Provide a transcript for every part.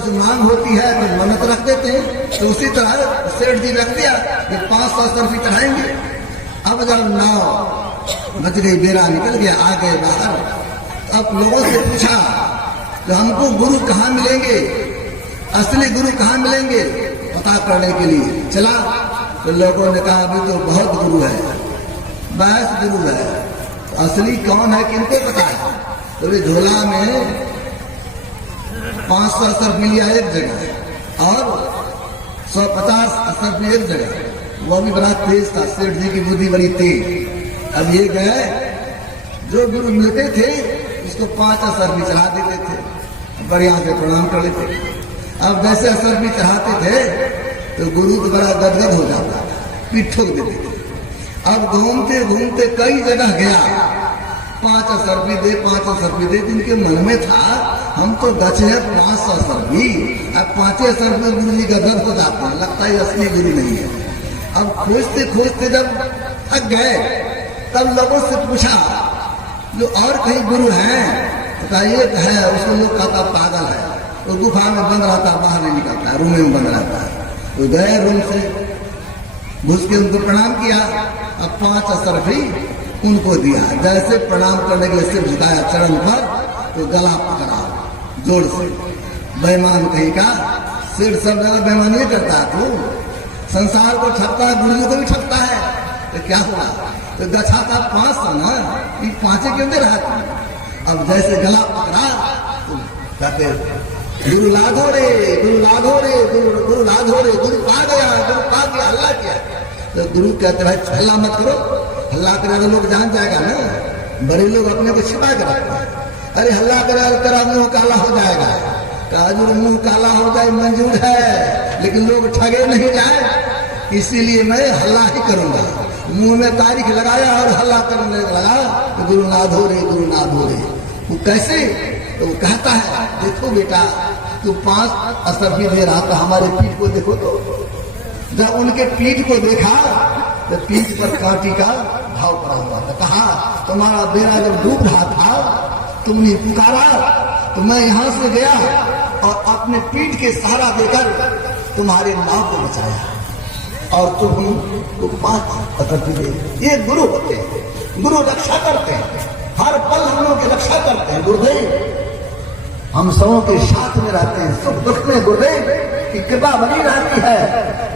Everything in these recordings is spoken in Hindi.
कुछ मांग होती है तो मन्नत रख देते हैं। तो उसी तरह सेठ जी रख दिया कि 500 रुपये चढ़ाएंगे। अब जब नाव बच गई, बेरा निकल गया, आ गए बाहर। अब लोगों से पूछा तो हमको गुरु कहाँ मिलेंगे, असली गुरु कहाँ मिलेंगे पता करने के लिए चला। तो लोगों ने कहा अभी तो बहुत गुरु है, बस गुरु है, तो असली कौन है किनको पता है। तो ये झोला में 500 असर मिल गया एक जगह और 150 असर में एक जगह। वो भी बड़ा तेज था, सेठ जी की बुद्धि बड़ी तेज। अब ये गए, जो गुरु मिलते थे उसको 5 असर भी चढ़ा देते थे, बढ़िया से प्रणाम कर लेते। अब जैसे असर भी चढ़ाते थे तो गुरु तो बड़ा गदगद हो जाता, पीठ ठोक देते थे। अब घूमते घूमते कई जगह गया, 5 असर भी दे, 5 असर भी दे। जिनके मन में था हम तो बचे हैं 500 असर भी, अब 5 असर में गुरु जी गदगद हो जाते हैं, लगता है असली गुरु नहीं है। अब खोजते खोजते जब थक गए तब लोगों से पूछा जो और कहीं गुरु हैं बताइए। है उसको लोग कहता पागल है, वो गुफा में बंद रहता, बाहर नहीं निकलता, रूम में बंद रहता है। तो गए रूम से घुस के उनको प्रणाम किया। अब 5 असर भी उनको दिया। जैसे प्रणाम करने के लिए सिर झुकाया चरण पर तो गला पकड़ा जोर से। बेईमान कहीं का, सिर सब जगह बेईमानी करता है, तू संसार को ठगता है, गुरु जी को भी ठगता है, तो क्या हुआ। तो गछा था 500 ना, ये 5 क्यों दे रहा था। अब जैसे गला पकड़ा तो कहते गुरु लाधो रे, गुरु लाधो रे, गुरु लाधो रे, गुरु पा गया, गुरु पा गया, हल्ला किया। तो गुरु कहते भाई हल्ला मत करो, हल्ला करे लोग जान जाएगा ना, बड़े लोग अपने को छिपा के रखते हैं। अरे हल्ला करे तेरा मुंह काला हो जाएगा। काजूर मुंह काला हो जाए मंजूर है, लेकिन लोग ठगे नहीं जाए, इसीलिए मैं हल्ला ही करूंगा। मुंह में तारीख लगाया और हल्ला करने लगा तो गुरु नाधो रे, गुरु नाधो रे। वो कैसे, तो वो कहता है देखो बेटा तू 5 असर भी दे रहा था, हमारे पीठ को देखो। तो जब उनके पीठ को देखा तो पीठ पर कांटी का भाव पड़ा हुआ था। कहा तुम्हारा बेड़ा जब डूब रहा था तुमने पुकारा तो मैं यहां से गया और अपने पीठ के सहारा देकर तुम्हारे नाव को बचाया और तुम तो 5 असर भी दे। ये गुरु होते हैं, गुरु रक्षा करते हैं, हर पल हम लोगों की रक्षा करते हैं। गुरुदेव हम सबों के साथ में रहते हैं, सुख दुख में गुरुदेव की कृपा बनी रहती है,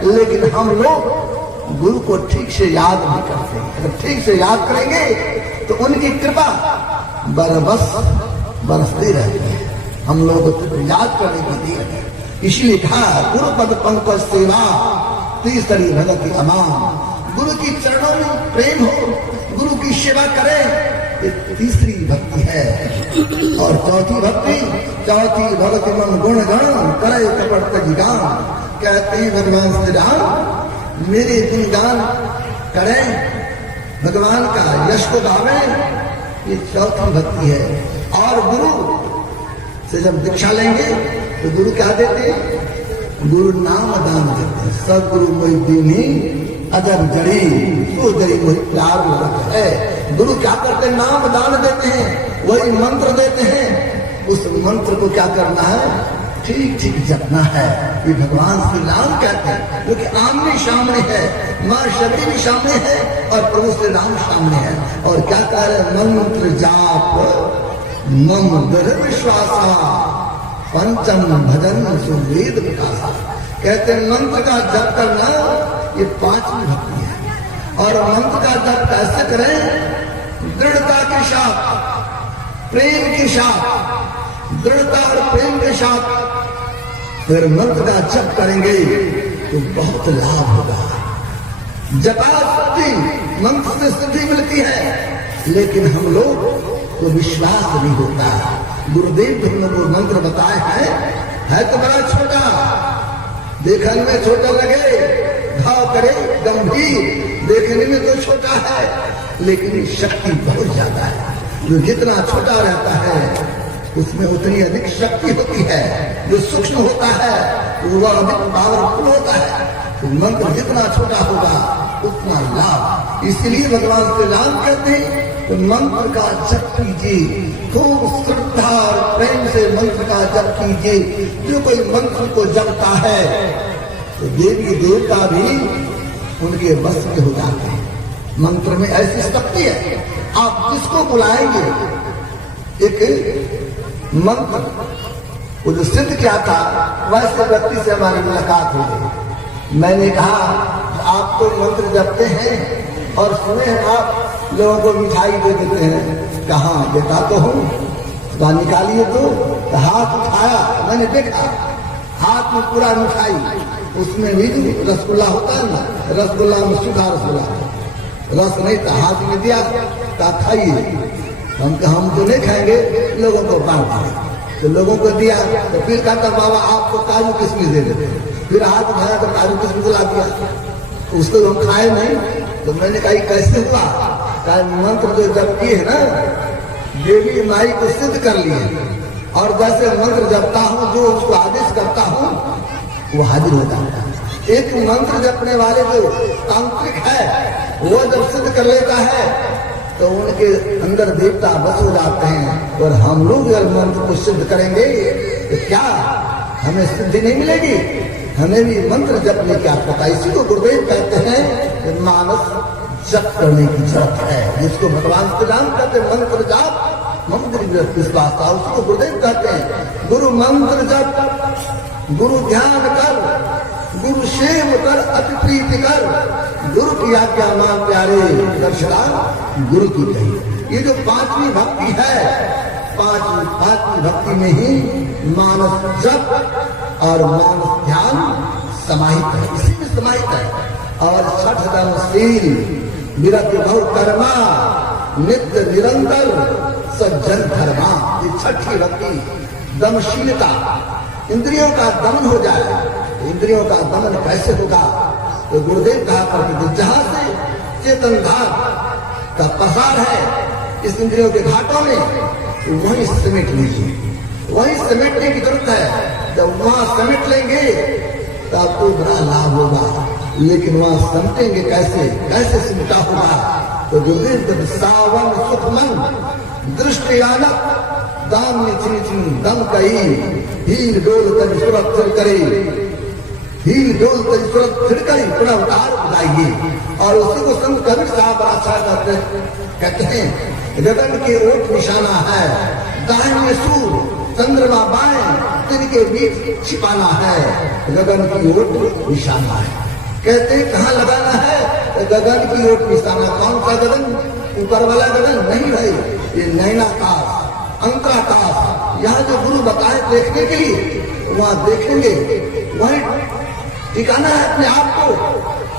लेकिन हम लोग गुरु को ठीक से याद नहीं करते। अगर ठीक से याद करेंगे तो उनकी कृपा बरसती रहती है, हम लोग याद करने की देर है। इसलिए कहा गुरु पद पंकज सेवा तीसरी भगति अमान। गुरु की चरणों में प्रेम हो, गुरु की सेवा करें, ये तीसरी भक्ति है। और चौथी भक्ति मन गुण गण करे कपट जिगान। कहते हैं भगवान श्री राम मेरे गुणगान करें, भगवान का यश को गावें, ये चौथी भक्ति है। और गुरु से जब दीक्षा लेंगे तो गुरु क्या देते हैं, गुरु नाम दान देते हैं। सदगुरु मोहि दीनी अजर जड़ी सो जड़ी मोहि प्यार है। गुरु क्या करते हैं, नाम दान देते हैं, वही मंत्र देते हैं। उस मंत्र को क्या करना है, ठीक ठीक जपना है। ये भगवान श्री राम कहते हैं, जो कि आमने सामने है, माँ शबरी भी सामने है और प्रभु श्री राम सामने है। और क्या कह रहे, मंत्र जाप मम दृढ़ विश्वासा पंचम भजन सुवेद विकासा। कहते हैं मंत्र का जप करना ये 5वीं भक्ति है। और मंत्र का जप कैसे करें, दृढ़ता के साथ, प्रेम के साथ, दृढ़ता और प्रेम के साथ फिर मंत्र का जप करेंगे तो बहुत लाभ होगा। जपा सिद्धि, मंत्र से सिद्धि मिलती है, लेकिन हम लोग को विश्वास नहीं होता। गुरुदेव तो हमने वो मंत्र बताए है तो बड़ा छोटा, देखने में छोटा लगे, भाव करे गंभीर, देखने में तो छोटा है लेकिन शक्ति बहुत ज्यादा है। जो जितना छोटा रहता है उसमें उतनी अधिक शक्ति होती है, जो सूक्ष्म होता है वह अधिक पावरफुल होता है। तो मंत्र जितना छोटा होगा उतना लाभ। इसलिए भगवान श्री राम कहते हैं तो मंत्र का जप कीजिए, खूब श्रद्धा और प्रेम से मंत्र का जप कीजिए। जो कोई मंत्र को जपता है तो देवी देवता भी उनके वश में हो जाते हैं। मंत्र में ऐसी शक्ति है, आप जिसको बुलाएंगे। एक मंत्र वो जो सिद्ध क्या था, वैसे व्यक्ति से हमारी मुलाकात हो गई। मैंने कहा आप तो मंत्र जपते हैं और सुने हैं आप लोगों को मिठाई दे देते हैं। कहाँ देता तो हूँ, निकालिए तो हाथ उठाया, मैंने देखा हाथ में पूरा मिठाई, उसमें भी जो रसगुल्ला होता है ना, रसगुल्ला में सूखा रसगुल्ला, रस नहीं था, हाथ में दिया, कहा खाइए। हम तो नहीं खाएंगे, लोगों को बांट दिया। तो लोगों को दिया तो फिर कहता बाबा आपको काजू किशमिश दे देते। फिर हाथ उठाया तो काजू किशमिश बुला दिया, उसको हम खाए नहीं। तो मैंने कहा कैसे हुआ? कहा मंत्र जो जब किए है ना, देवी माई को सिद्ध कर लिए, और जैसे मंत्र जपता हूँ, जो उसको आदेश करता हूँ वो हाजिर हो जाता है। एक मंत्र जपने वाले जो तांत्रिक है, वो जब सिद्ध कर लेता है तो उनके अंदर देवता बस हो जाते हैं। और हम लोग अगर मंत्र को सिद्ध करेंगे तो क्या हमें सिद्धि नहीं मिलेगी? हमें भी मंत्र जपने की आवश्यकता। इसी को गुरुदेव कहते हैं कि मानस जप करने की जरूरत है, जिसको भगवान श्री राम कहते हैं मंत्र जाप मंत्र विश्वास, उसको गुरुदेव कहते हैं गुरु मंत्र जप, गुरु ध्यान कर, गुरु सेव कर, अति प्रीति कर, गुरु की आज्ञा मान प्यारे, दर्शना गुरु की कही। ये जो पांचवी भक्ति है, पांचवी भक्ति में ही मानस जप और मानस ध्यान समाहित है, इसी में समाहित है। और छठ दमशील विरति बहु कर्मा नित्य निरंतर सज्जन धर्मा, ये छठी भक्ति दमशीलता, इंद्रियों का दमन हो जाए। इंद्रियों का दमन कैसे होगा? तो गुरुदेव कहा करते थे जहां से चेतन धार का प्रसार है इस इंद्रियों के घाटों में, वहीं समेट लीजिए, वहीं समेटने की जरूरत है। जब वहां समेट लेंगे तो आपको बड़ा लाभ होगा। लेकिन वहां समेटेंगे कैसे? कैसे सिमटा होगा? तो गुरुदेव सावन सुखमन दृष्टि आनत दाम चिन दम कही हीर डोल तन सुरक्षित करे, हीर डोल तन सुरक्षित करे, पुनः अवतार उठाइए। और उसी को संत कबीर साहब अच्छा कहते हैं गगन के ओट निशाना है, दाहिने सूर चंद्रमा बाएं, तिनके बीच छिपाना है, गगन की ओट निशाना है। कहते कहाँ लगाना है? गगन की ओर निशाना। कौन सा गगन? ऊपर वाला गगन नहीं भाई, ये नैनाकाश, अंतराकाश। यहाँ जो गुरु बताए देखने के लिए, वहाँ देखेंगे, वहीं ठिकाना है अपने आप को।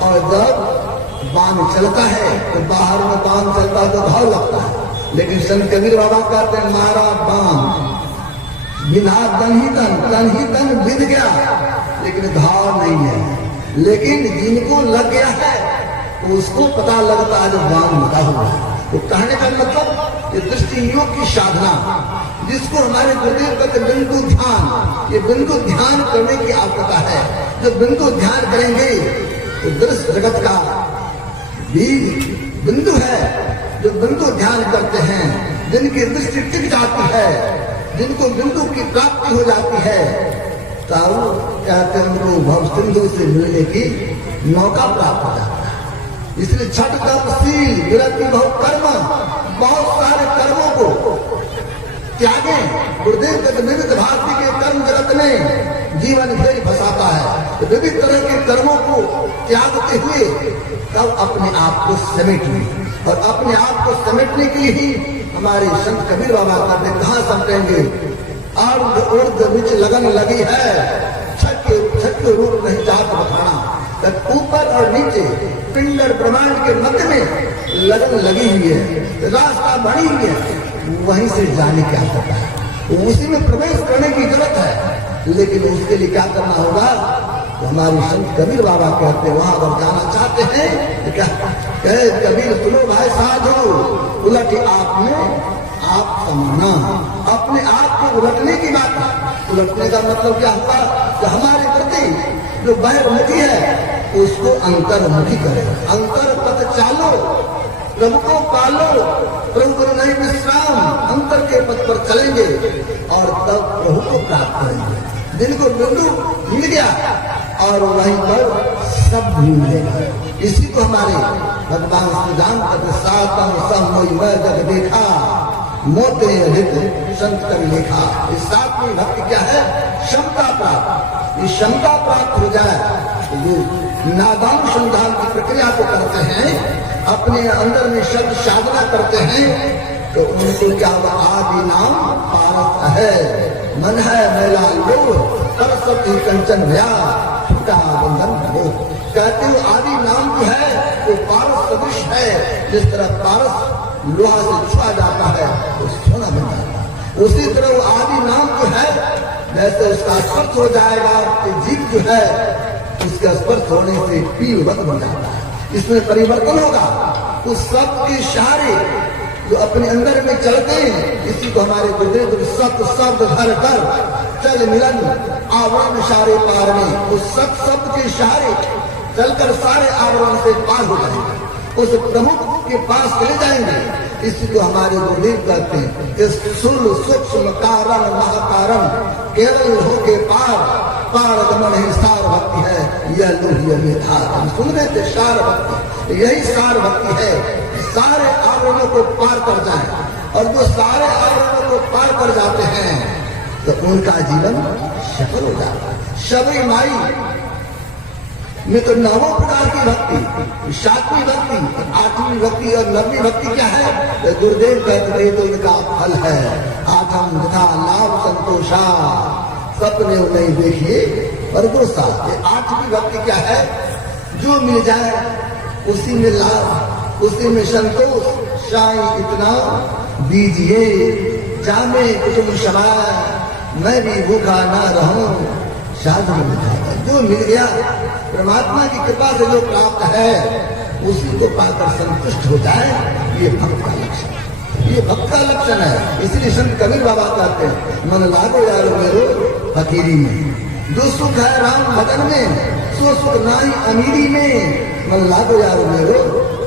और जब बाण चलता है तो बाहर में बाण चलता है तो भाव लगता है, लेकिन संत कबीर बाबा कहते हैं मारा बाण बिना तन ही तन बिन गया, लेकिन घाव नहीं है। लेकिन जिनको लग गया है तो उसको पता लगता है जो बाण लगा हुआ है। तो कहने का मतलब ये दृष्टि योग की साधना, जिसको हमारे गुरुदेव कहते बिंदु ध्यान, ये बिंदु ध्यान करने की आवश्यकता है। जब बिंदु ध्यान करेंगे तो दृश्य जगत का भी बिंदु है। जो बिंदु ध्यान करते हैं, जिनकी दृष्टि टिक जाती है, जिनको बिंदु की प्राप्ति हो जाती है, तब कहते हैं उनको भव सिंधु से मिलने की मौका प्राप्त हो जाता है। इसलिए छठ तपशील विरति बहु कर्म, बहुत सारे कर्मों को त्यागे। गुरुदेव के विविध भारती के कर्म जगत में जीवन भेद फंसाता है, तो विविध तरह के कर्मों को त्यागते हुए तब अपने आप को समेट लें। और अपने आप को समेटने के लिए ही हमारे संत कबीर बाबा कहते कहाँ समेटेंगे? अर्ध बीच लगन लगी है, छठ के रूप नहीं जात बखाना। ऊपर और नीचे पिंडर ब्रह्मांड के मध्य में लगन लगी हुई है, रास्ता बनी हुई है, वहीं से जाने क्या होता है, उसी में प्रवेश करने की जरूरत है। लेकिन उसके लिए क्या करना होगा? तो हमारे संत कबीर बाबा कहते हैं वहां अगर जाना चाहते हैं तो क्या कहे? कबीर सुनो भाई साधु, उलट आप में आप समाना। अपने आप को उलटने की बात है। उलटने का मतलब क्या हुआ? कि हमारे प्रति जो बहिर्मुखी है उसको अंतर्मुखी करे। अंतर पथ चालो, प्रभु को पालो, प्रभु गुरु नहीं विश्राम। अंतर के पथ पर चलेंगे और तब प्रभु को प्राप्त करेंगे। जिनको बिंदु मिल गया और वहीं पर सब भी मिलेगा। इसी को हमारे भगवान श्री राम सातम समोय जग देखा मोते अधिक संत कर लेखा। इस सातवीं भक्ति क्या है? क्षमता प्राप्त। ये क्षमता प्राप्त हो जाए तो ये नादानुसंधान की प्रक्रिया को करते हैं, अपने अंदर में शब्द साधना करते हैं, तो उनको क्या आदि नाम पारस है। मन है मैला लोभ सरस्वती कंचन भया छुटा बंधन हो। कहते हो आदि नाम जो है वो पारस सदृश है। जिस तरह पारस लोहा से छुआ जाता है तो सोना बन जाता है, उसी तरह वो आदि नाम जो है जैसे उसका स्पर्श हो जाएगा कि जीव जो है उसका स्पर्श होने से पीलवत बन जाता है। इसमें परिवर्तन होगा। उस सब के सहारे जो अपने अंदर में चलते हैं, इसी को हमारे गुरुदेव सत शब्द घर कर चल मिलन आवरण सारे पार में। उस सत शब्द के सहारे चलकर सारे आवरण से पार हो जाएंगे, उस प्रमुख के पास चले जाएंगे। इसी को हमारे गुरुदेव कहते हैं स्थूल सूक्ष्म कारण महाकारण केवल हो के पार पार गमन ही सार भक्ति है। यह लोहिया था हम सुन रहे थे सार भक्ति, यही सार भक्ति है। सारे आवरणों को पार कर जाए, और जो सारे आवरणों को पार कर जाते हैं तो उनका जीवन सफल हो जाता है। शबरी माई में तो 9 प्रकार की भक्ति, 7वीं भक्ति, 8वीं भक्ति और 9वीं भक्ति क्या है? तो गुरुदेव कहते थे तो उनका फल है 8म तथा लाभ संतोषा सपने नहीं देखिए और दोषा। 8वीं भक्ति क्या है? जो मिल जाए उसी में लाभ, उसी में संतोष। साईं इतना दीजिए जामे कुटुंब समाए, मैं भी भूखा ना रहूं साधु जो मिल गया परमात्मा की कृपा से जो प्राप्त है उसी को पाकर संतुष्ट हो जाए, ये भक्त का लक्षण है। ये भक्त का लक्षण है। इसलिए संत कबीर बाबा कहते हैं मन लागो यारो मेरो फकीरी में। जो सुख है राम भजन में सो सुख नाही अमीरी में। मन लागो यारो मेरो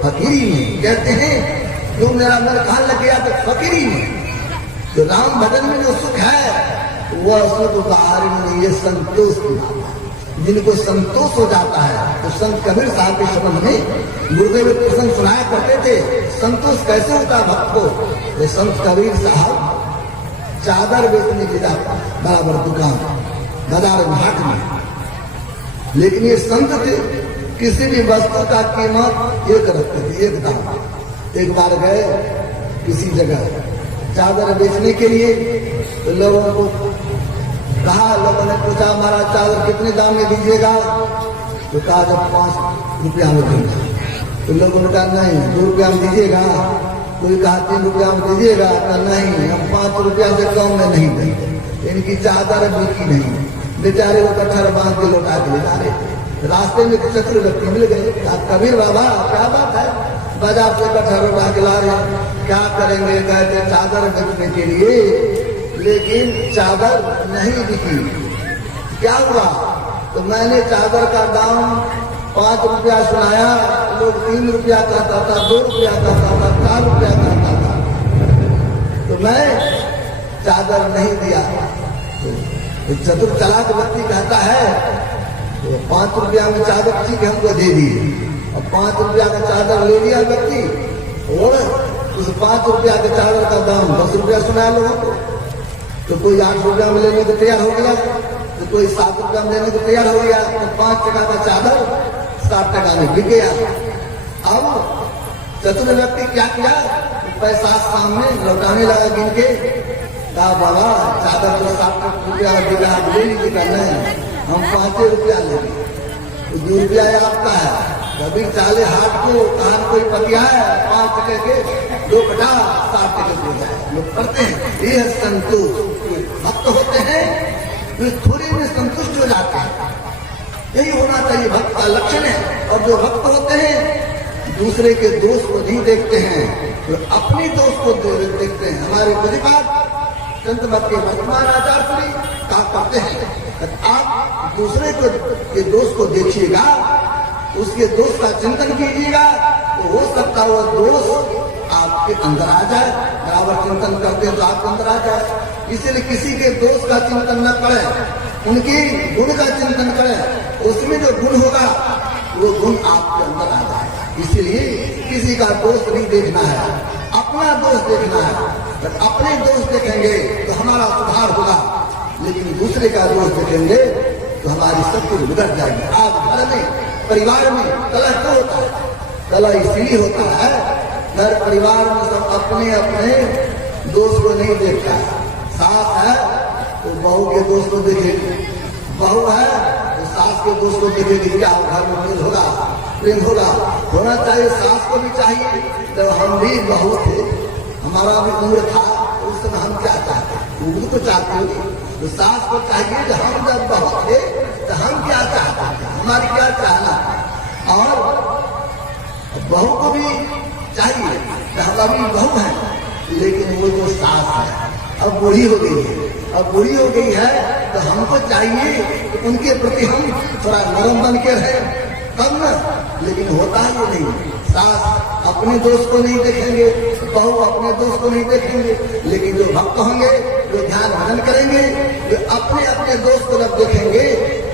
फकीरी में। कहते हैं जो मेरा मन कहाँ लग गया तो फकीरी में। जो राम भजन में जो सुख है वह सुख बाहर में नहीं, ये संतोष की बात है। जिनको संतोष हो जाता है तो संत कबीर साहब के शब्द में गुरुदेव प्रसंग सुनाया करते थे। संतोष कैसे होता है भक्त को? ये संत कबीर साहब चादर बेचने की जाता बराबर दुकान बाजार घाट में, लेकिन ये संत थे किसी भी वस्तु का कीमत एक रखते थे, एक दाम। एक बार गए किसी जगह चादर बेचने के लिए तो लोगों को कहा, लोगों ने पूछा हमारा चादर कितने दाम में दीजिएगा? तो कहा जब 5 रुपया में देंगे। तो लोगों ने कहा नहीं 2 रुपया में दीजिएगा। कोई कहा 3 रुपया में दीजिएगा। कहा नहीं हम 5 रुपया से कम में नहीं देंगे। इनकी चादर बिकी नहीं। बेचारे वो कट्ठर बांध के लौटा के ले जा रहे थे। रास्ते में चतुर व्यक्ति मिल गए। कबीर बाबा क्या बात है, बाजार से कट्ठर उठा के ला रहे, क्या करेंगे? कहते चादर बेचने के लिए, लेकिन चादर नहीं बिकी। क्या हुआ? तो मैंने चादर का दाम 5 रुपया सुनाया, लोग 3 रुपया कहता था, 2 रुपया कहता था, 4 रुपया कहता था, तो मैं चादर नहीं दिया। तो चतुर चालाक व्यक्ति कहता है तो 5 रुपया में चादर ठीक हमको दे दी, और 5 रुपया का चादर ले लिया व्यक्ति, और उस 5 रुपया के चादर का दाम 10 रुपया सुनाया लोगों को। तो कोई 8 रुपया में लेने को तैयार हो गया, तो कोई 7 रुपया में लेने को तैयार हो गया। तो 5 टका का चादर 7 टका में बिक गया। अब चतुर व्यक्ति क्या किया? पैसा सामने लौटाने लगा गिन के। कहा बाबा चादर तो 7 रुपया बिका, आप ले लीजिए। का नहीं, हम 5 रुपया लेंगे। तो 2 रुपया आपका है। कभी चाले हाथ को कान कोई पतिया है 5 टके के 2 कटा 7 टके हो जाए, लोग करते हैं। ये संतोष भक्त होते हैं, वे थोड़े में संतुष्ट हो जाते हैं। यही होना चाहिए भक्त का लक्षण है। और जो भक्त होते हैं दूसरे के दोष को नहीं देखते हैं, तो अपने दोष को देखते हैं। हमारे प्रतिपाद संत मत के वर्तमान आचार्य श्री क्या करते हैं? आप दूसरे के दोष को देखिएगा, उसके दोष का चिंतन कीजिएगा, तो हो सकता है वह दोष आपके अंदर आ जाए, बराबर चिंतन करते हैं तो आपके अंदर आ जाए। इसीलिए किसी के दोष का चिंतन न करें, उनके गुण का चिंतन करें, उसमें जो गुण होगा वो गुण आपके अंदर आ जाएगा। इसीलिए किसी का दोष नहीं देखना है, अपना दोष देखना है। जब अपने दोष देखेंगे तो हमारा सुधार होगा, लेकिन दूसरे का दोष देखेंगे तो हमारी सब कुछ बिगड़ जाएगी। आज घर में, परिवार में कलह क्यों होता है? कलह इसलिए होता है, घर परिवार में सब अपने अपने दोष को नहीं देखता है। सास है तो बहू के दोष को देखेगी, बहू है तो सास के दोष को देखेगी। क्या घर में मेल होगा, प्रेम होगा? होना चाहिए। सास को भी चाहिए। जब हम भी बहू थे, हमारा भी उम्र था, उस समय हम क्या चाहते? वो तो चाहते हो तो सास को चाहिए कि हम जब बहू थे तो हम क्या चाहते थे, हमारी क्या चाहना। और बहू को भी चाहिए कि हम अभी बहू हैं, लेकिन वो जो सास है अब बूढ़ी हो गई है, अब बूढ़ी हो गई है तो हमको चाहिए कि उनके प्रति हम थोड़ा नरम बन के रहें, तब न। लेकिन होता ही नहीं। सास अपने दोस्त को नहीं देखेंगे, बहू अपने दोस्त को नहीं देखेंगे, लेकिन जो भक्त होंगे, जो ध्यान भजन करेंगे, जो अपने अपने दोस्त को जब देखेंगे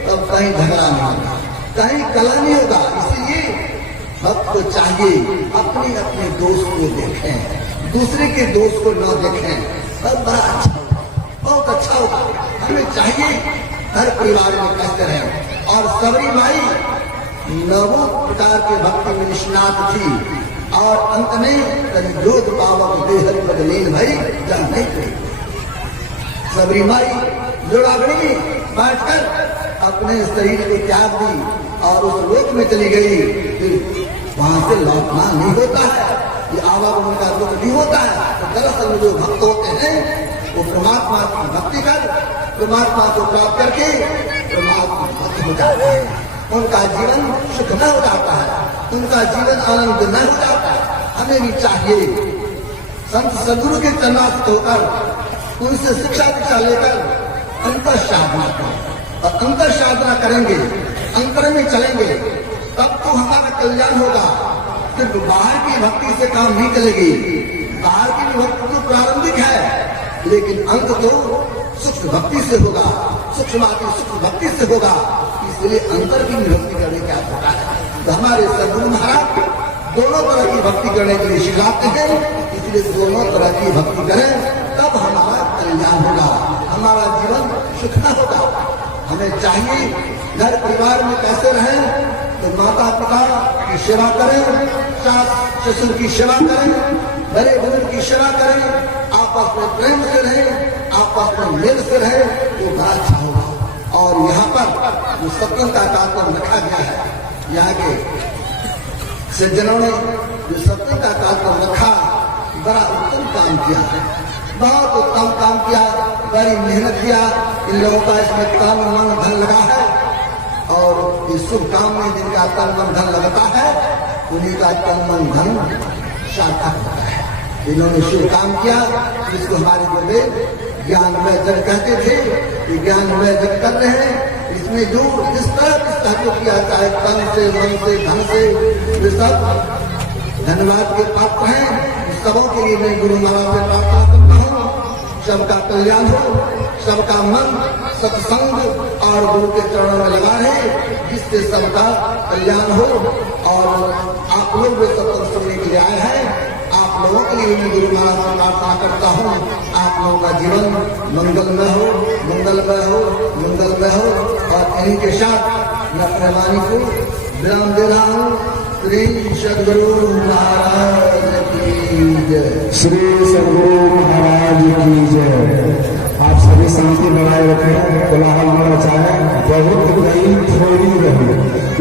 तब कहीं झगड़ा नहीं होगा, कहीं कलह नहीं होगा। इसलिए भक्त को चाहिए अपने अपने दोस्त को देखें, दूसरे के दोस्त को न देखें, तब बड़ा अच्छा होगा, बहुत अच्छा होगा। हमें चाहिए हर परिवार में कैसे रहें। और सबरी माई 9 प्रकार के भक्ति में निष्णात थी, और अंत में जोत पावक देहरी बदलीन भाई जल नहीं गई। सबरी माई जोड़ागड़ी में बैठकर अपने शरीर को त्याग दी और उस लोक में चली गई। फिर वहां से लौटना नहीं होता है, ये आवागमन का दुख नहीं होता है। तो दरअसल में जो भक्त होते हैं वो परमात्मा की भक्ति कर, परमात्मा को प्राप्त करके परमात्मा भक्त हो जाते हैं। उनका जीवन सुख न हो जाता है, उनका जीवन आनंद न हो जाता है। हमें भी चाहिए संत सदगुरु के चरणास्थ होकर उनसे शिक्षा दीक्षा लेकर अंतर साधना करें। और अंतर साधना करेंगे, अंतर में चलेंगे, तब तो हमारा कल्याण होगा। सिर्फ बाहर की भक्ति से काम नहीं चलेगी। बाहर की भक्ति तो प्रारंभिक है, लेकिन अंत तो सूक्ष्म भक्ति से होगा, सूक्ष्माति सूक्ष्म भक्ति से होगा। इसलिए अंतर की भक्ति करने का होता है। तो हमारे सदगुरु महाराज दोनों तरह की भक्ति करने के लिए सिखाते हैं। इसलिए दोनों तरह की भक्ति करें, तब हमारा कल्याण होगा, हमारा जीवन सुखना होगा। हमें चाहिए घर परिवार में कैसे रहें, तो माता पिता की सेवा करें, सास ससुर की सेवा करें, बड़े बुजुर्ग की सेवा करें, आपस में प्रेम से रहें, आपस में मेल से रहें, तो बड़ा अच्छा होगा। और यहाँ पर जो सत्संग का कार्यक्रम रखा गया है, यहाँ के सज्जनों ने जो सत्संग का कार्यक्रम रखा, बड़ा उत्तम काम किया है, बहुत उत्तम काम किया, बड़ी मेहनत किया। इन लोगों का इसमें तन मन धन लगा है, और इस शुभ काम में जिनका तन मन धन लगता है, उन्हीं का तन मन धन सार्थक होता है। इन्होंने शुभ काम किया, जिसको हमारे गुरुदेव ज्ञानमय जग कहते थे। ये ज्ञानमय जग कर रहे हैं। इसमें जो जिस तरह को किया, चाहे तन से, मन से, धन से, वे सब धन्यवाद के पात्र हैं। सबों के लिए मैं गुरु महाराज से प्रार्थना करता हूँ, सबका कल्याण हो, सबका मन सत्संग और गुरु के चरणों में लगा रहे, जिससे सबका कल्याण हो। और आप लोग भी सत्संग सुनने के लिए आए हैं, आप लोगों के लिए मैं गुरु महाराज से प्रार्थना करता हूँ, आप लोगों का जीवन मंगलमय हो, मंगलमय हो, मंगलमय हो। और इन्हीं के साथ मैं अपने वाणी को विराम दे रहा हूँ। श्री सद्गुरु महाराज की जय। श्री सद्गुरु महाराज की जय। आप सभी शांति बनाए रखें, कोलाहल न मचाएं, बहुत नहीं थोड़ी रहे।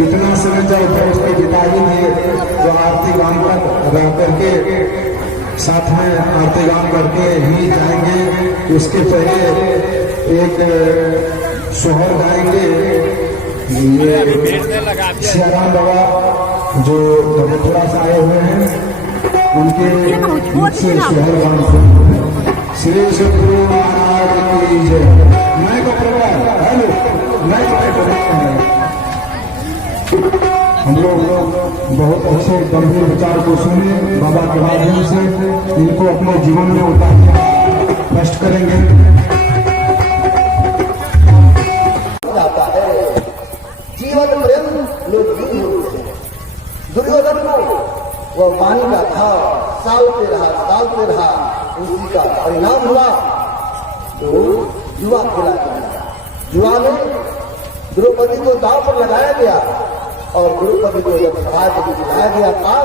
इतना समय जब बैठ के बिता ही दिए, तो आरती गान पर रह करके साथ में आरती गान करके ही जाएंगे। उसके पहले एक सोहर गाएंगे, ये सियाराम बाबा जो मथुरा से आए हुए हैं, उनके मुख से सोहर गान सुन। श्री सद्गुरु महाराज की जय। मैं को परिवार हेलो, मैं को हम लोग बहुत अच्छे गंभीर विचार को सुने बाबा के माध्यम से, इनको अपने जीवन में उतार कष्ट करेंगे। जाता है जीवन पर्यंत लोग युद्ध होते हैं। दुर्योधन को वह वाणी का था, सालते रहा, उसी का परिणाम हुआ तो युवा खेला गया। युवा में द्रौपदी को दांव पर लगाया गया और द्रौपदी को जब समाज में दिखाया गया था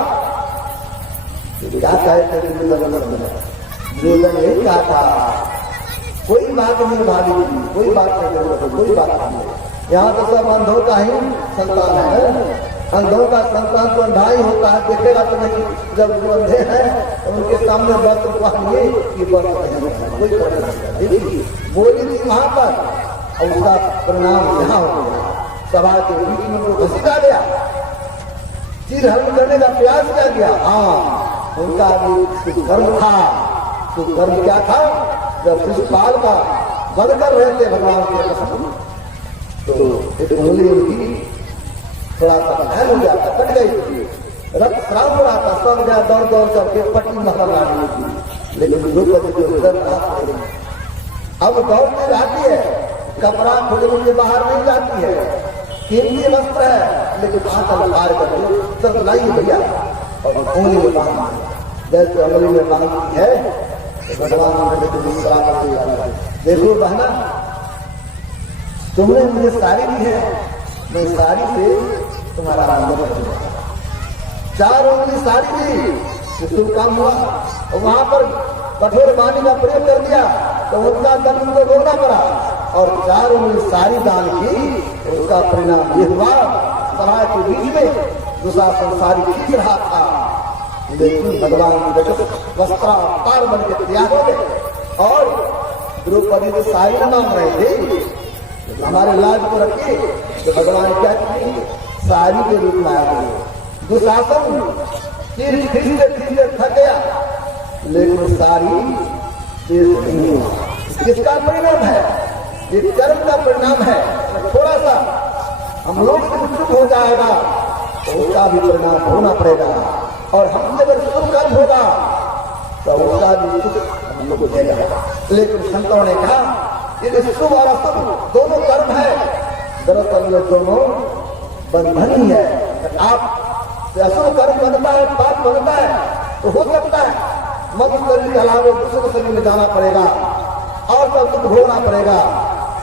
तो क्या कहते थे दुर्योधन यही कहा था, कोई बात नहीं भाभी, कोई बात नहीं, कोई बात नहीं। यहाँ तो सब अंधों का ही संतान है, अंधों का संतान तो अंधा ही होता है, देखेगा तो नहीं। जब वो अंधे हैं तो उनके सामने बस ये कि बस बोली थी वहां पर और उसका परिणाम यहाँ हो गया। सभा के बीच में वो घसीटा गया, चीर हरण करने का प्रयास किया गया। हाँ, उनका भी कर्म था। तो कर्म क्या था? जब शिशुपाल का वध कर रहे थे भगवान के कसम, तो एक उंगली उनकी थोड़ा सा घायल हो गया था, कट गई थी, रक्त स्राव हो रहा था, सब गया दौड़ करके पट्टी महला लाने की, लेकिन द्रौपदी को डर रहा। अब दौड़ती जाती है, कपड़ा खुद के बाहर नहीं जाती है, कीमती वस्त्र है, लेकिन आंचल पार करके सब लाइए भैया और उंगली में बांध, जैसे उंगली में बांधती है तो भगवान देखो बहना, तुमने मुझे साड़ी दी है, मैं साड़ी से तुम्हारा आनंद करूंगा। 4 उंगली साड़ी दी तो शुभ काम हुआ, और वहां पर कठोर वाणी का प्रयोग कर दिया तो उनका दंड को भोगना पड़ा, और 4 उंगली साड़ी दान की तो उसका परिणाम ये हुआ, सभा के बीच में दुशासन साड़ी खींच रहा था, लेकिन भगवान वस्त्रा पार बन के तैयार हो गए और द्रौपदी को साड़ी न मांग रहे थे, हमारे लाज को रखे तो भगवान क्या किए, साड़ी के रूप में आया। दुशासन खींचते थक गया, लेकिन साड़ी किसका परिणाम है? ये कर्म का परिणाम है। थोड़ा सा हम लोग से चुप हो जाएगा तो उसका भी परिणाम होना पड़ेगा, और हमसे अगर शुभ कर्म होगा तो उसका भी सुख हम लोग देगा। लेकिन संतों ने कहा ये शुभ और अशुभ दोनों कर्म है, दरअसल ये दोनों बंधन ही है। आप अशुभ कर्म बनता है, पाप बनता है तो हो सकता है मत शरीर के अलावे दूसरे शरीर में जाना पड़ेगा और सब दुख भोगना पड़ेगा।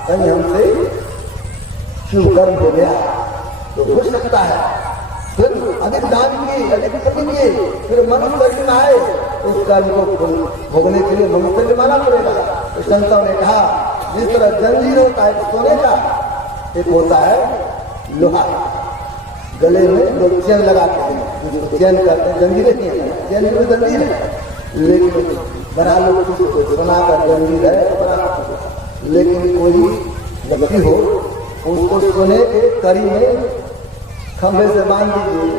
कहीं हमसे शुभ कर्म हो गया तो हो सकता है, फिर अधिक दान की, अधिक पुण्य की, फिर मनुष्य शरीर में आए तो उस कर्म को भोगने के लिए मनुष्य शरीर माना पड़ेगा। तो संतों ने कहा जिस तरह जंजीर होता है सोने का, एक होता है लोहा, गले में लोग चैन लगाते हैं, चैन करते हैं, जंजीरें नहीं है, चैन में जंजीर है, लेकिन बड़ा लोग सोना का जंजीर है, लेकिन कोई व्यक्ति हो उसको सोने के कड़ी में खंभे से बांध दीजिए,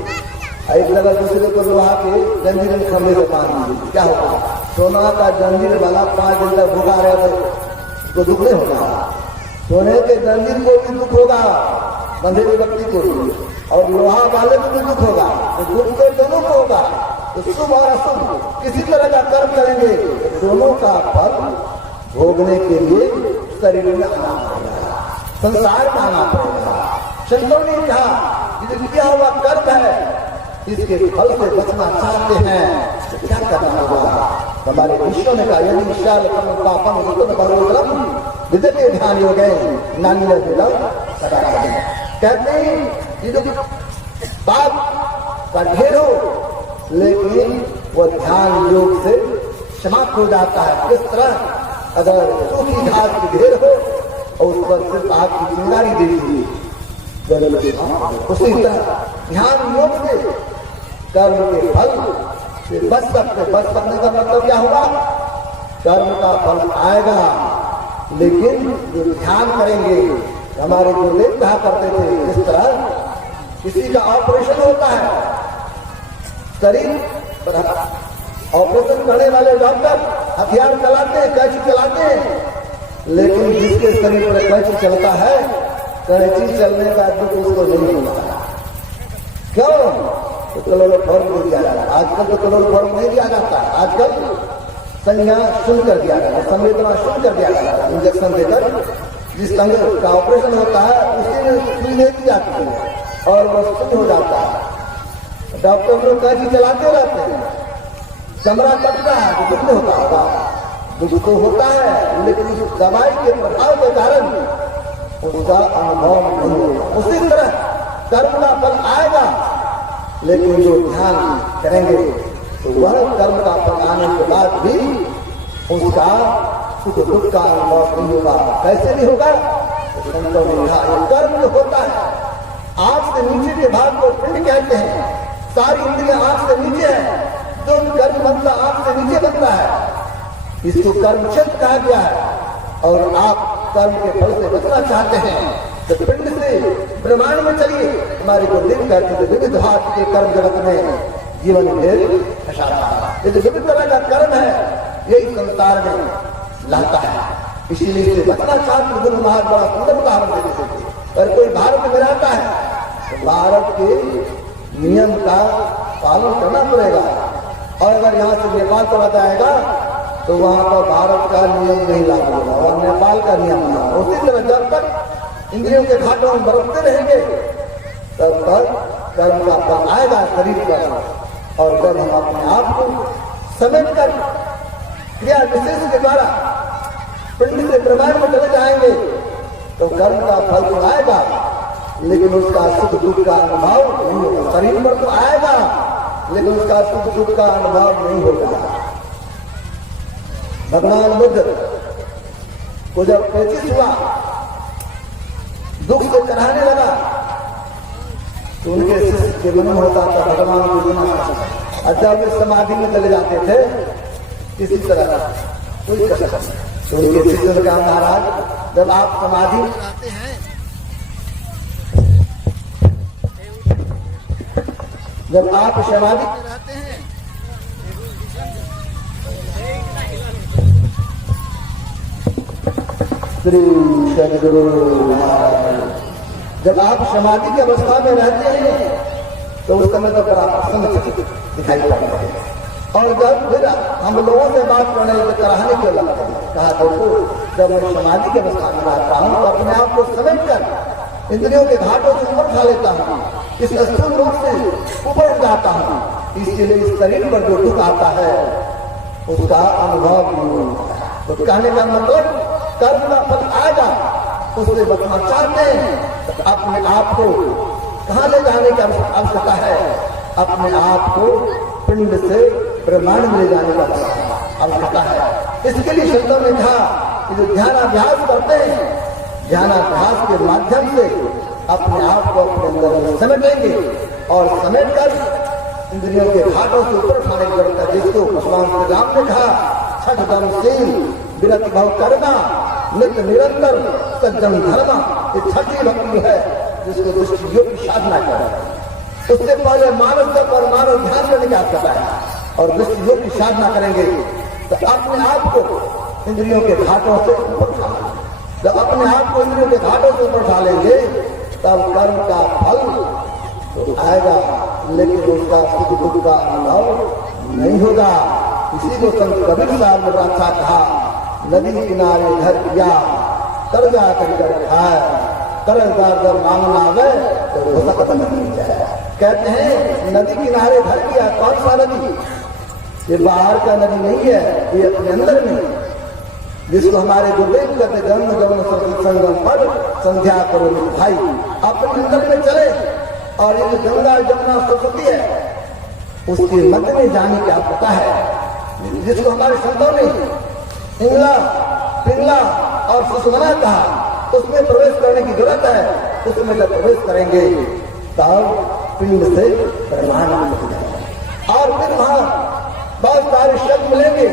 एक जगह दूसरे को लोहा के जंजीर में खंभे से बांध दीजिए, क्या होगा? सोना का जंजीर वाला 5 दिन तक भूखा रहे तो दुख नहीं होगा, सोने के जंजीर को भी दुख होगा, बंधे हुए व्यक्ति को भी, और लोहा वाले को भी दुख होगा, तो दुख तो दोनों को होगा। तो शुभ और अशुभ किसी तरह का कर्म करेंगे तो दोनों का फल भोगने के लिए शरीर में आना पड़ेगा, संसार में आना पड़ेगा। संतों ने कहा ये किया हुआ कर्म है, इसके फल से बचना चाहते हैं तो क्या करना होगा? हमारे ईश्वर ने कहा यदि विशाल पापम विद्य ध्यान हो गए नानी कहते हैं ये जो पाप का ढेर हो, लेकिन वो ध्यान योग से समाप्त हो जाता है। किस तरह अगर सूखी घास की ढेर हो और उस पर सिर्फ आपकी चिंगारी दे दीजिए, उसी तरह ध्यान योग से कर्म के फल से बच सकने का मतलब क्या होगा? कर्म का फल आएगा, लेकिन जो ध्यान करेंगे, हमारे गुरुदेव कहा करते थे जिस तरह किसी का ऑपरेशन होता है, शरीर पर ऑपरेशन करने वाले डॉक्टर हथियार चलाते हैं, कैंची चलाते हैं, लेकिन जिसके शरीर पर कैंची चलता है, कैंची चलने का दुख उसको नहीं होता। क्यों? तो क्लोरोफॉर्म नहीं दिया जाता। आजकल तो क्लोरोफॉर्म नहीं दिया जाता, आजकल संज्ञा सुन कर दिया जाता है, संवेदना सुन कर दिया जाता है। इंजेक्शन देकर जिस अंग का ऑपरेशन होता है उसी में सुई नहीं दी जाती है और वो शुद्ध हो जाता है। डॉक्टर लोग कैसी चलाते रहते हैं, चमड़ा कटता है तो दुख होता होगा, दुख तो होता है, लेकिन उस दवाई के प्रभाव के कारण उसका अनुभव नहीं होगा। उसी तरह कर्म का फल आएगा, लेकिन जो ध्यान करेंगे तो वह कर्म का फल आने के बाद भी उसका सुख दुख का अनुभव नहीं होगा। कैसे नहीं होगा? तो संतों ने कहा ये कर्म जो होता है, आंख से नीचे के भाग को पिंड कहते हैं। सारी इंद्रियां आंख से नीचे है, जो कर्म बनता आंख से नीचे बनता है, इसको कर्म क्षेत्र कहा गया है। और आप कर्म के फल से बचना चाहते हैं तो पिंड से ब्रह्मांड में चलिए। हमारे गुरुदेव कहते थे विविध भाग के कर्म जगत में जीवन भेद ये जो विभिन्न तरह का कर्म है यही संसार में लाता है। इसीलिए इसे बचना चाहते गुरु महाराज बड़ा सुंदर उदाहरण देते थे। अगर कोई भारत में रहता है तो भारत के नियम का पालन करना पड़ेगा, और अगर यहाँ से नेपाल चला जाएगा तो वहां पर भारत का नियम नहीं लागू होगा और नेपाल का नियम होगा। उसी तरह जब तक इंद्रियों के घाटों में बरतते रहेंगे तब तक कर्म का फल आएगा शरीर पर। और जब हम अपने आप को समेट कर क्रिया विशेष के द्वारा पिंड से ब्रह्मांड में चले जाएंगे तो कर्म का फल तो आएगा, लेकिन उसका सुख दुख का अनुभव नहीं होगा। शरीर पर तो आएगा, लेकिन उसका सुख दुख का अनुभव नहीं होगा। भगवान बुद्ध को जब पेचिश हुआ, दुख से चढ़ाने लगा, तो उनके शिष्य के मन में होता था भगवान को बिना कष्ट। और जब वे समाधि में चले जाते थे किसी तरह कोई कष्ट, तो उनके शिष्य ने कहा महाराज जब आप समाधि में जाते हैं, जब आप समाधि में रहते हैं श्री सदगुरु महाराज, जब आप समाधि की अवस्था में रहते हैं तो उस समय तो बड़ा प्रसन्न दिखाई पड़ता है। और जब फिर हम लोगों से बात करने के कराहने क्यों लगते हैं, कहा देखो जब मैं समाधि की अवस्था में रहता हूँ तो अपने आप को समेट कर इंद्रियों के घाटों से ऊपर उठा लेता हूँ, इस स्थूल रूप से ऊपर उठ जाता हूँ। इसलिए इस शरीर पर जो दुख आता है उसका अनुभव नहीं होता। तो कहने का मतलब कर्म का फल आएगा, उससे बचना चाहते हैं तो अपने आप को कहाँ ले जाने की आवश्यकता है? अपने आप को पिंड से ब्रह्मांड में ले जाने की आवश्यकता है। इसके लिए संतों ने कहा कि जो ध्यानाभ्यास करते हैं, ध्यानाभ्यास के माध्यम से अपने आप को अपने अंदर समेटेंगे और समेट कर इंद्रियों के घाटों से ऊपर उठाने की जरूरत है। जिसको भगवान श्री राम ने कहा छठ धर्मशील विरत भाव करना नित्य निरंतर सज्जन धर्म, ये छठी भक्ति है जिसको दृष्टि योग की साधना कर। उससे पहले मानव जप और मानव ध्यान में निकाल करता है और दृष्टि योग की साधना करेंगे तो अपने आप को इंद्रियों के घाटों से ऊपर उठा लेंगे। जब अपने आप को इंद्रियों के घाटों से ऊपर उठा लेंगे तब कर्म का फल तो आएगा, लेकिन उसका सुख दुख का अनुभव नहीं होगा। इसी को संत कबीर साहब ने अच्छा कहा, नदी किनारे घर किया कर्जा कर खाए, कर्जदार जब मांगना आवे तो रोजा खत्म नहीं जाए। कहते हैं नदी किनारे घर किया, कौन सा नदी? ये बाहर का नदी नहीं है, ये अपने अंदर में, जिसको हमारे गुरुदेव कहते जन्म जन्म संगम पर संध्या करो भाई, अपने अंदर में चले। और ये जो गंगा जमुना सरस्वती है उसके मध्य में जाने की आवश्यकता है, जिसको हमारे संतों ने इंगला पिंगला और सुषमना कहा, उसमें प्रवेश करने की जरूरत है। उसमें जब प्रवेश करेंगे तब पिंड से ब्रह्मांड में जाएंगे और फिर वहां बहुत सारे शब्द मिलेंगे,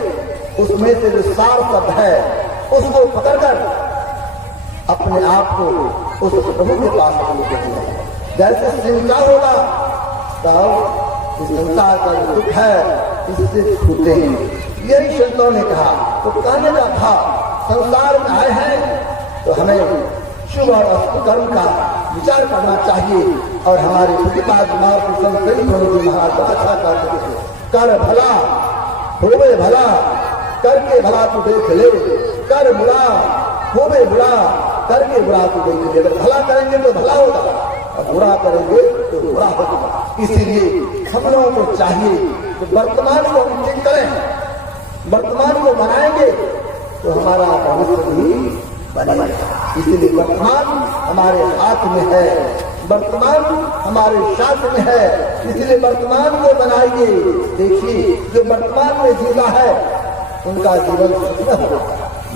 उसमें से जो सार शब्द है उसको पकड़कर अपने आप को उस प्रभु के पास लेके जाएंगे। जैसे चिंता होगा तब इस संसार का जो दुख है इससे छूटे हैं। यही संतों ने कहा। तो कहने का था संसार में आए हैं तो हमें शुभ और अशुभ कर्म का विचार करना चाहिए। और हमारे प्रतिपाद मार्ग संत महाराज अच्छा करते थे, कर भला होवे भला, करके भला तू देख ले, कर बुरा होवे बुरा, करके बुरा तू देख ले। अगर भला करेंगे तो भला होगा और बुरा करेंगे तो बुरा होगा। इसीलिए हम लोगों को चाहिए कि वर्तमान को हम ठीक करें, वर्तमान को बनाएंगे तो हमारा भविष्य भी बनेगा। इसीलिए वर्तमान हमारे हाथ में है, वर्तमान हमारे साथ में है, इसलिए वर्तमान को बनाइए। देखिए जो वर्तमान में जीता है उनका जीवन सुखमय होगा।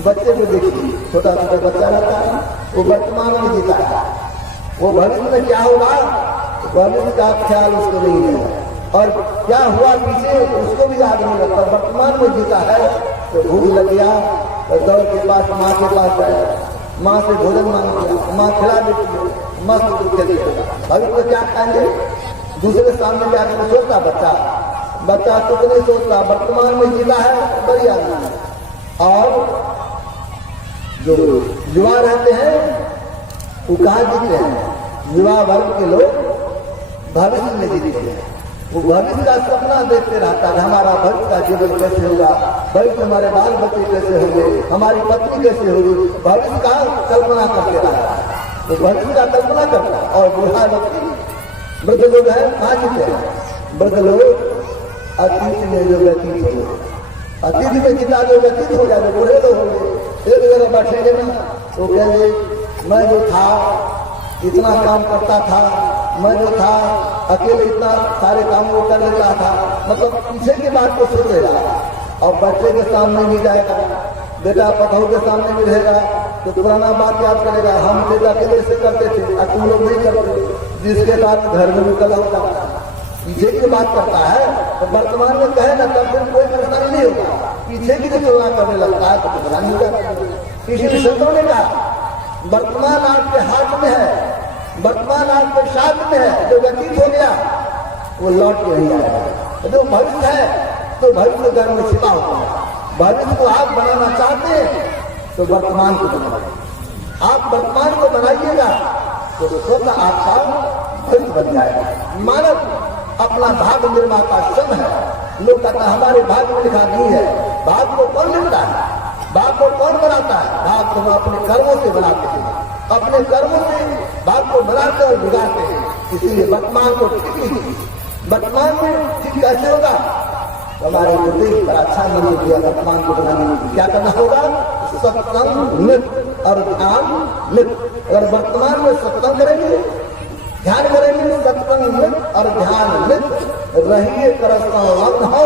बच्चे को देखिए, छोटा छोटा बच्चा रहता है, वो वर्तमान में जीता है, वो भविष्य में क्या होगा भविष्य का ख्याल उसको नहीं है, और क्या हुआ पीछे उसको भी याद नहीं रहता। वर्तमान में जीता है तो भूख लग गया तो दौड़ के पास माँ के पास जाए, माँ से भोजन मांग लिया, माँ खिला देती है, मस्त भविष्य में क्या खाएंगे, दूसरे सामने जाकर सोचता बच्चा कुछ नहीं सोचता, वर्तमान में जीता है बड़ी आदमी है। और जो युवा रहते हैं वो कहाँ जीते हैं, युवा वर्ग के लोग भविष्य में जीते हैं। वो भविष्य का सपना देखते रहता है, हमारा भविष्य का जीवन कैसे होगा, भविष्य हमारे बाल बच्चे कैसे होंगे, हमारी पत्नी कैसे होगी, भविष्य का कल्पना करते रहता है। तो भविष्य का कल्पना करता है। और बूढ़ा व्यक्ति वृद्ध लोग हैं कहाँ जीते हैं, वृद्ध लोग अतीत में जो व्यतीत हो, अतीत में जितना जो व्यतीत हो जाए, बूढ़े लोग होंगे एक जगह बैठेंगे ना तो कहेंगे मैं जो था इतना काम करता था, मैं जो था अकेले इतना सारे काम वो कर लेता था, मतलब पीछे की बात को सोचेगा। और बच्चे के सामने भी जाएगा, बेटा पतोह के सामने भी रहेगा तो पुराना बात याद करेगा, हम बेटा अकेले से करते थे और तुम लोग नहीं करते, जिसके बाद घर में निकला होता पीछे की बात करता है। तो वर्तमान में कहे ना तब फिर कोई परेशानी नहीं होगा, पीछे की जो तुलना करने लगता है तो परेशानी हो जाती है। इसलिए संतों ने कहा वर्तमान आपके हाथ में है, वर्तमान आपके साथ में है, जो व्यतीत हो गया वो लौट के नहीं आएगा। जो भविष्य है तो भविष्य घर में छिपा होता है। भविष्य को आप बनाना चाहते हैं तो वर्तमान को बनाइए, आप वर्तमान को बनाइएगा तो स्वतः आपका भविष्य बन जाएगा। मानव अपना भाग्य निर्माता स्वयं है। लोग कहता है हमारे भाग्य में लिखा नहीं है, भाग्य को कौन लिखता है, भाग्य को कौन बनाता है, भाग्य को हम अपने कर्मों से बनाते हैं, अपने कर्मों से भाग्य को बनाते और बिगाड़ते हैं। इसीलिए वर्तमान को ठीक कीजिए। वर्तमान में ठीक कैसे होगा, हमारे बुद्धि पर अच्छा नहीं किया, वर्तमान को बनाने में क्या करना होगा, सत्संग नृत्य और ध्यान नृत्य। अगर वर्तमान में सत्संग करेंगे, ध्यान करेंगे, सत्संग नृत्य और ध्यान नृत्य रहिए करस्थ हो,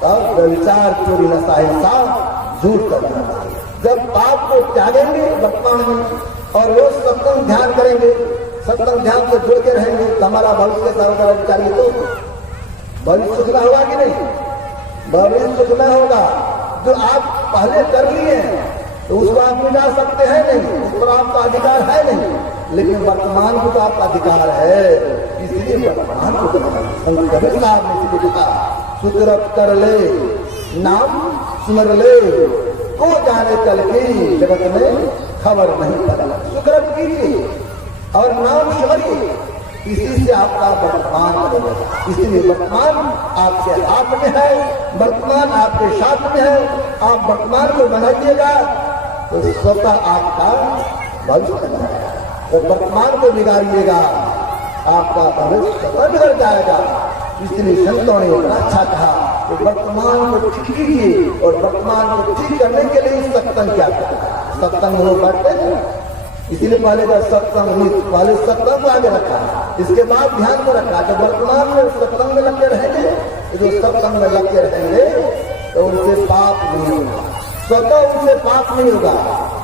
तब विचार चोरी नशा हिंसा झूठ करना। जब पाप को त्यागेंगे वर्तमान में और रोज सत्संग ध्यान करेंगे, सत्संग ध्यान से जुड़ के रहेंगे तो हमारा भविष्य सारा विचारिए तो भविष्य सुखना होगा कि नहीं, भविष्य सुखना होगा। जो आप पहले कर लिए तो उसको आप मिटा सकते हैं नहीं, उस पर आपका अधिकार है नहीं, लेकिन वर्तमान को तो आपका अधिकार है। इसलिए वर्तमान को कबीर साहब ने इसलिए लिखा, सुकरत कर ले नाम सुमर ले, को जाने कल की जगत में खबर नहीं पड़ा। सुकरत कीजिए और नाम सिमरिए, इसी से आपका वर्तमान बनेगा। इसलिए वर्तमान आपके हाथ में है, वर्तमान आपके साथ में है। आप वर्तमान को बनाइएगा तो स्वतः आपका भविष्य बनेगा। तो वर्तमान को बिगाड़िएगा आपका भविष्य बिगड़ जाएगा। इसलिए संतों ने बड़ा अच्छा कहा कि वर्तमान को ठीक कीजिए और वर्तमान को ठीक करने के लिए सत्संग क्या करता, सत्संग हो बैठते हैं। इसीलिए पहले का सत्संग नहीं, पहले सत्संग को आगे रखा, इसके बाद ध्यान को रखा। जब वर्तमान में सत्संग में लगे रहेंगे, जो सत्संग में लगे रहेंगे तो उनसे पाप नहीं होगा, स्वतः उनसे पाप नहीं होगा।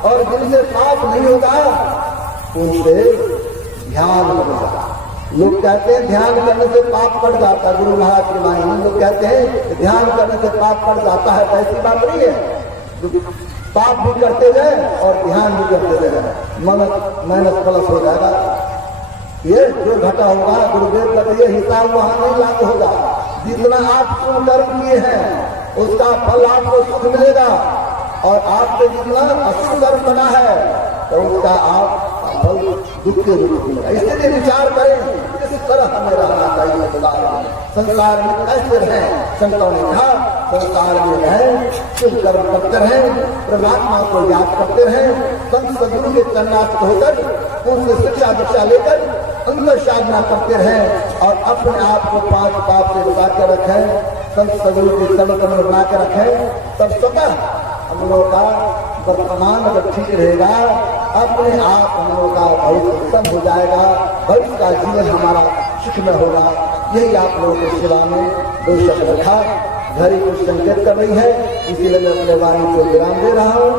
और जिनसे पाप नहीं होगा उनसे ध्यान होगा। लोग कहते हैं ध्यान करने से पाप कट जाता है, गुरु महाराज की वाणी में लोग कहते हैं ध्यान करने से पाप कट जाता है। ऐसी बात नहीं है, पाप भी करते जाए और ध्यान भी करते जाए, मेहनत प्लस हो जाएगा। ये जो घटा होगा गुरुदेव कहते ये हिसाब वहां नहीं लागू होगा। जितना आप कर्म किए हैं उसका फल आपको सुख मिलेगा, और आपको जितना अशुभ कर्म बना है तो उसका आप बहुत दुख के रूप में। इसलिए विचार करें किस तरह हमें रहना चाहिए संसार में ऐसे रहें। संतों ने कहा संसार में रहें, शुभ कर्म करते रहें, परमात्मा को याद करते रहें, संत सदगुरु के चरणास्थ होकर उनसे शिक्षा दीक्षा लेकर अंदर साधना करते रहें और अपने आप को पांच पाप से बचा के रखें, संत सदगुरु के चरण कमल बना के रखें। तब स्वतः हम लोगों का वर्तमान अगर ठीक रहेगा, अपने आप हम लोगों का भविष्य उत्तम हो जाएगा, भविष्य का जीवन हमारा सुख में होगा। यही आप लोगों की सेवा में दो शब्द रखा। घड़ी कुछ संकेत कर रही है, इसीलिए मैं अपने वाणी को विराम दे रहा हूँ।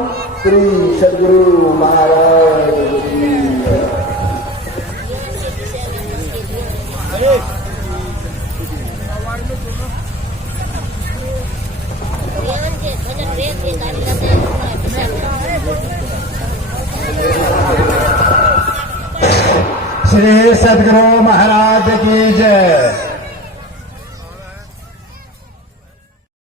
श्री सदगुरु महाराज की श्री सदगुरु महाराज